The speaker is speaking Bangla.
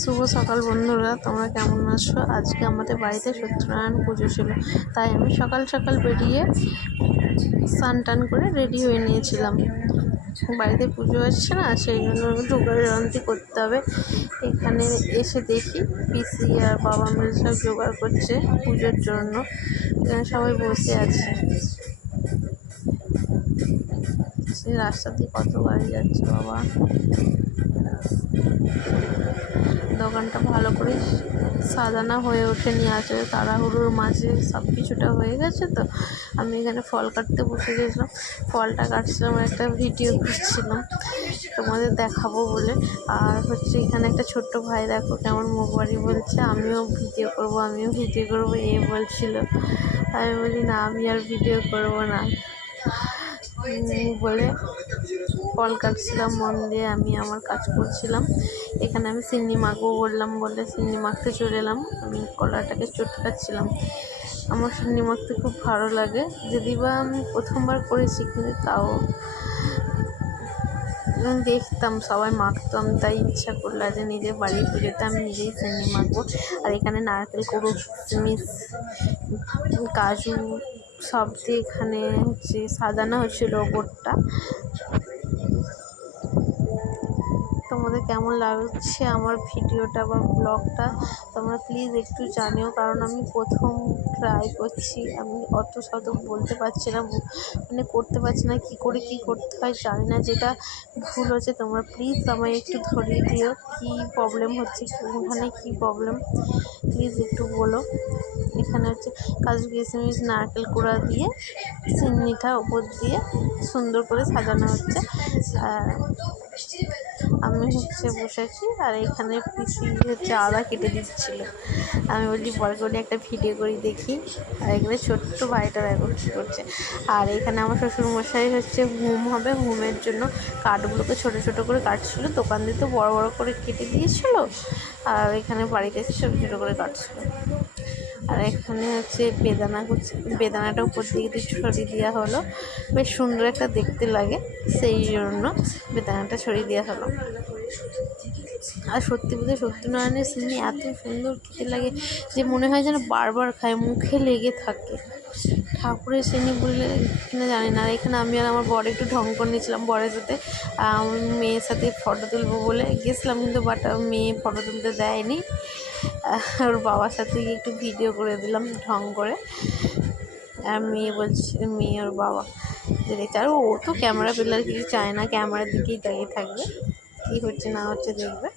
শুভ সকাল বন্ধুরা, তোমরা কেমন আছো? আজকে আমাদের বাড়িতে সত্যনারায়ণ পুজো ছিল, তাই আমি সকাল সকাল বেরিয়ে স্নান টান করে রেডি হয়ে নিয়েছিলাম। বাড়িতে পুজো আসছে না, সেই জন্য জোগাড়যন্ত্র করতে হবে। এখানে এসে দেখি পিসি আর বাবা মিলে সব জোগাড় করছে পুজোর জন্য। এখানে সবাই বসে আছে। সেই রাস্তা দিয়ে কত গাড়ি যাচ্ছে বাবা। দোকানটা ভালো করে সাজানো হয়ে ওঠেনি, আসলে তাড়াহুড়োর মাঝে সব কিছুটা হয়ে গেছে। তো আমি এখানে ফল কাটতে বসে গেছিলাম, ফলটা কাটছিলাম, একটা ভিডিও করছিলাম তোমাদের দেখাবো বলে। আর এখানে একটা ছোট্ট ভাই দেখো কেমন মুখ বাড়ি বলছে আমিও ভিডিও করবো এ বলছিল। আমি বলি না, আমি আর ভিডিও করবো না বলে ফল কাটছিলাম মন দিয়ে, আমি আমার কাজ করছিলাম। এখানে আমি চিনি মাখবো বললাম বলে চিনি মাখতে চলে এলাম। আমি কলাটাকে চটকাচ্ছিলাম। আমার চিনি মাখতে খুব ভালো লাগে, যদি বা আমি প্রথমবার করেছি, কিন্তু তাও দেখতাম সবাই মাখতাম, তাই ইচ্ছা করলো যে নিজের বাড়ির পুজোতে আমি নিজেই চিনি মাখবো। আর এখানে নারকেল কুড়ো, কিশমিশ, কাজু সব দিয়ে এখানে সাজানো হচ্ছিলো ওপরটা। তোমাদের কেমন লাগছে আমার ভিডিওটা বা ব্লগটা তোমরা প্লিজ একটু জানিও, কারণ আমি প্রথম ট্রাই করছি। আমি অত শত বলতে পারছি না, মানে করতে পারছি না, কী করে কী করতে হয় জানি না। যেটা ভুল হচ্ছে তোমরা প্লিজ আমায় একটু ধরিয়ে দিও, কী প্রবলেম হচ্ছে, কোনখানে কী প্রবলেম প্লিজ একটু বলো। এখানে কাজু কিশমিশ নারকেল কুড়া দিয়ে চিনিটা ওপর দিয়ে সুন্দর করে সাজানো হচ্ছে। আর আমি বসেছি, আর এখানে পিসি আদা কেটে দিচ্ছিল। আমি বলছি পরে করে একটা ভিডিও করি দেখি। আর এখানে ছোট্ট ভাইটা দেখো কী করছে। আর এখানে আমার শ্বশুরমশাই ঘুম হবে, ঘুমের জন্য কাঠগুলোকে ছোটো ছোটো করে কাটছিল। দোকান দিয়ে তো বড় বড় করে কেটে দিয়েছিল, আর এখানে বাড়িতে এসে ছোটো ছোটো করে কাটছিল। আর এখানে বেদানাটা উপর দিকে ছড়িয়ে দেওয়া হলো, বেশ সুন্দর একটা দেখতে লাগে, সেই জন্য বেদানাটা ছড়িয়ে দেওয়া হলো। আর সত্যি বলতে সত্যনারায়ণের সিন্নি এত সুন্দর খেতে লাগে যে মনে হয় যেন বারবার খায়, মুখে লেগে থাকে। ঠাকুরের সিন্নি বললে কিনা জানি না। আর এখানে আমি আর আমার বর একটু ঢং করে নিয়েছিলাম বরের সাথে। মেয়ের সাথে ফটো তুলবো বলে গেছিলাম, কিন্তু মেয়ে ফটো তুলতে দেয়নি। ওর বাবার সাথে একটু ভিডিও করে দিলাম ঢং করে। আর মেয়ে ওর বাবা যে দেখছে, আর ও তো ক্যামেরা পেলে আর কিছু চায় না, ক্যামেরার দিকেই দাঁড়িয়ে থাকবে, কী হচ্ছে না হচ্ছে দেখবে।